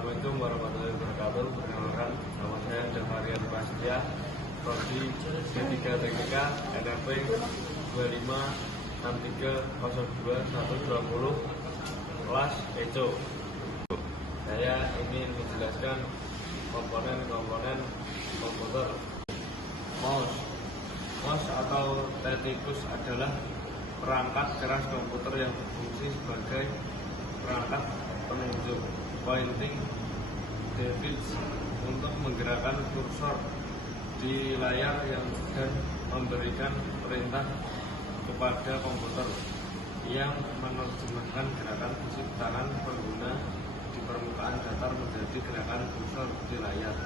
Assalamualaikum warahmatullahi wabarakatuh. Perkenalkan, nama saya Devarian Prasetya, prodi D3 TKK NRP 256302 kelas ECO. Saya ingin menjelaskan komponen-komponen komputer. Mouse atau T-Tikus adalah perangkat keras komputer yang berfungsi sebagai perangkat penunjuk pointing device untuk menggerakkan kursor di layar dan memberikan perintah kepada komputer yang menerjemahkan gerakan fisik tangan pengguna di permukaan datar menjadi gerakan kursor di layar,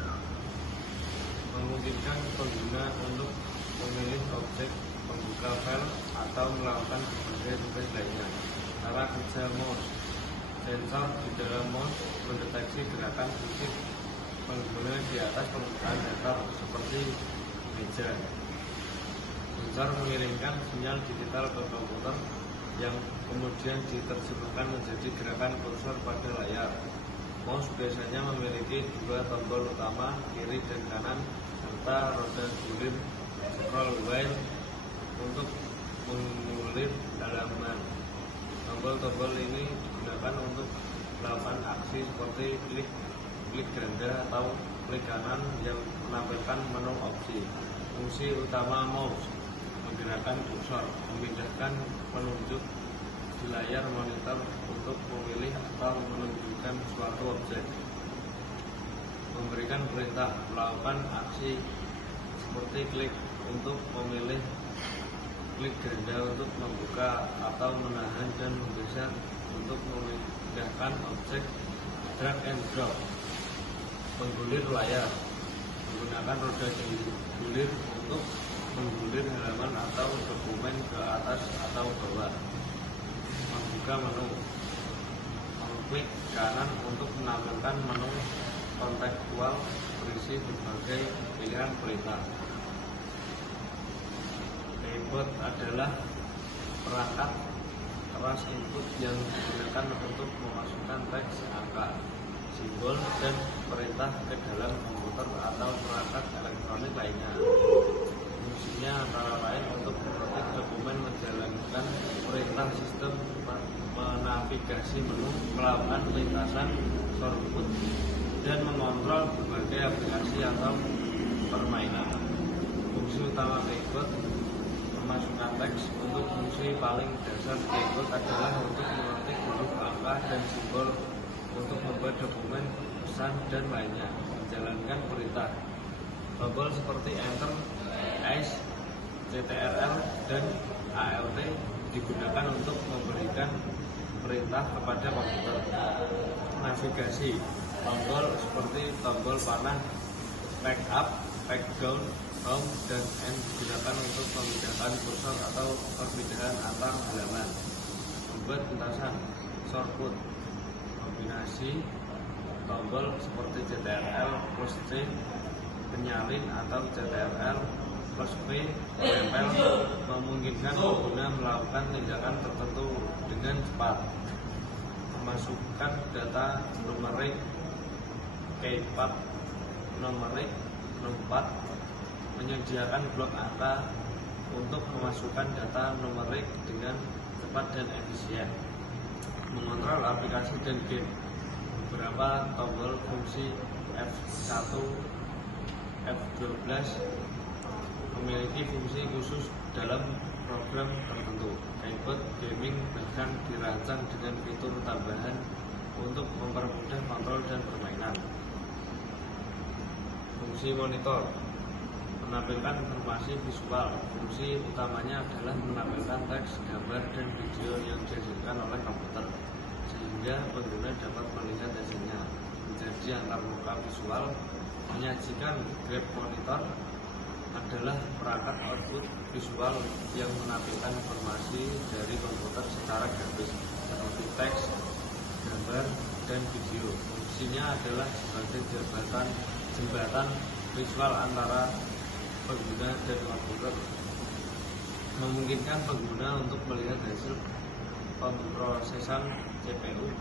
memungkinkan pengguna untuk memilih objek, membuka file, atau melakukan berbagai tugas lainnya. Cara kerja mouse: sensor di dalam mouse mendeteksi gerakan fisik pengguna di atas permukaan datar seperti meja. Sensor mengirimkan sinyal digital ke komputer yang kemudian diterjemahkan menjadi gerakan kursor pada layar. Mouse biasanya memiliki dua tombol utama, kiri dan kanan, serta roda gulir scroll wheel untuk mengulik halaman. Tombol-tombol ini digunakan untuk melakukan aksi seperti klik ganda atau klik kanan yang menampilkan menu opsi. Fungsi utama mouse: menggerakkan kursor, memindahkan penunjuk di layar monitor untuk memilih atau menunjukkan suatu objek, memberikan perintah, melakukan aksi seperti klik untuk memilih, klik ganda untuk membuka atau menahan dan menggeser untuk memindahkan objek, drag and drop. Menggulir layar: menggunakan roda gulir untuk menggulir halaman atau dokumen ke atas atau bawah. Membuka menu: mengklik kanan untuk menampilkan menu kontekstual berisi berbagai pilihan perintah. Keyboard adalah perangkat keras input yang digunakan untuk memasukkan teks, angka, simbol, dan perintah ke dalam komputer atau perangkat elektronik lainnya. Fungsinya antara lain untuk mengetik dokumen, menjalankan perintah sistem, menavigasi menu, melakukan lintasan shortcut, dan mengontrol berbagai aplikasi atau permainan. Fungsi utama keyboard: memasukkan teks. Untuk fungsi paling dasar keyboard adalah untuk mengetik huruf, angka, dan simbol, untuk membuat dokumen, pesan, dan lainnya, menjalankan perintah. Tombol seperti Enter, S, CTRL, dan ALT digunakan untuk memberikan perintah kepada komputer. Navigasi: tombol seperti tombol panah, back up, back down, home, dan N digunakan untuk memindahkan kursor atau perpindahan antar halaman. Membuat lintasan, shortcut. Kombinasi tombol seperti CTRL plus C, penyalin, atau CTRL plus P, menempel, memungkinkan pengguna melakukan tindakan tertentu dengan cepat. Memasukkan data numerik, keypad numerik, numpat, menyediakan blok angka untuk memasukkan data numerik dengan cepat dan efisien. Mengontrol aplikasi dan game: beberapa tombol fungsi F1, F12 memiliki fungsi khusus dalam program tertentu. Keyboard gaming bahkan dirancang dengan fitur tambahan untuk mempermudah kontrol dan permainan. Fungsi monitor: menampilkan informasi visual. Fungsi utamanya adalah menampilkan teks, gambar, dan video yang dihasilkan oleh komputer, sehingga pengguna dapat melihat hasilnya menjadi antarmuka visual. Menyajikan grab monitor adalah perangkat output visual yang menampilkan informasi dari komputer secara grafis seperti teks, gambar, dan video. Fungsinya adalah sebagai jembatan visual antara pengguna dan komputer, memungkinkan pengguna untuk melihat hasil pemrosesan CPU,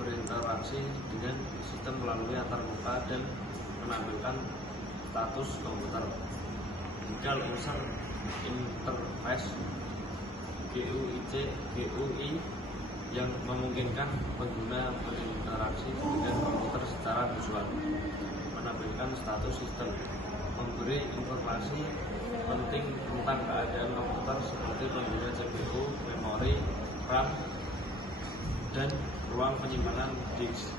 berinteraksi dengan sistem melalui antarmuka dan menampilkan status komputer. Jika user interface GUI yang memungkinkan pengguna berinteraksi dengan komputer secara visual, menampilkan status sistem, memberi informasi penting tentang keadaan komputer seperti pengguna CPU, memori, RAM, dan ruang penyimpanan disk,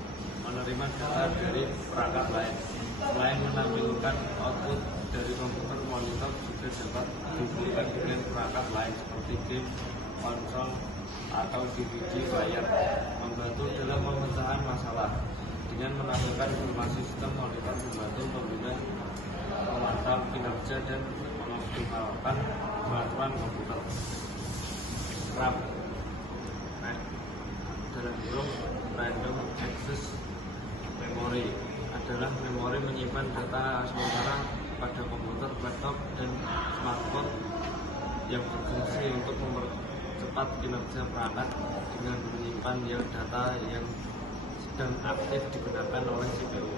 menerima data dari perangkat lain. Selain menampilkan output dari komputer, monitor juga dapat dihubungkan dengan perangkat lain seperti game, konsol, atau DVD player, membantu dalam pemecahan masalah. Dengan menampilkan informasi sistem, monitor membantu pengguna memantau kinerja dan mengoptimalkan kemampuan komputer. RAM dalam kurung random access memory adalah memori menyimpan data sementara pada komputer, laptop, dan smartphone yang berfungsi untuk mempercepat kinerja perangkat dengan menyimpan data yang sedang aktif digunakan oleh CPU.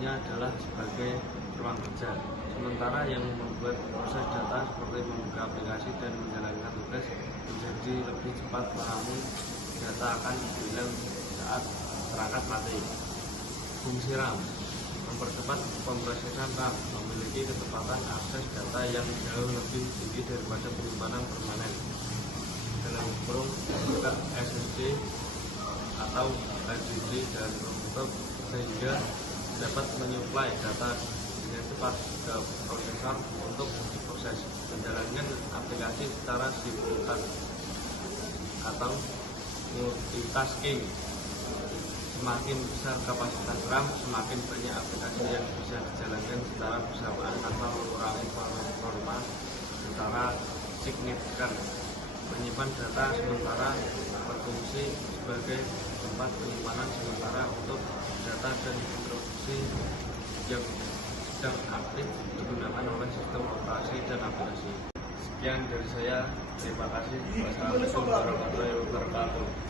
Fungsinya adalah sebagai ruang kerja, sementara yang membuat proses data seperti membuka aplikasi dan menjalankan tugas menjadi lebih cepat, namun data akan hilang saat perangkat mati. Fungsi RAM mempercepat pemrosesan RAM, memiliki kecepatan akses data yang jauh lebih tinggi daripada penyimpanan permanen dalam kurung juga SSD atau HDD dari komputer, sehingga dapat menyuplai data dengan cepat ke prosesor untuk diproses, menjalankan aplikasi secara simultan atau multitasking. Semakin besar kapasitas RAM, semakin banyak aplikasi yang bisa dijalankan secara bersamaan tanpa mengurangi performa secara signifikan. Menyimpan data sementara berfungsi sebagai tempat penyimpanan sementara untuk data dan instruksi yang sedang aktif digunakan oleh sistem operasi dan aplikasi. Sekian dari saya, terima kasih. Wassalamualaikum warahmatullahi wabarakatuh.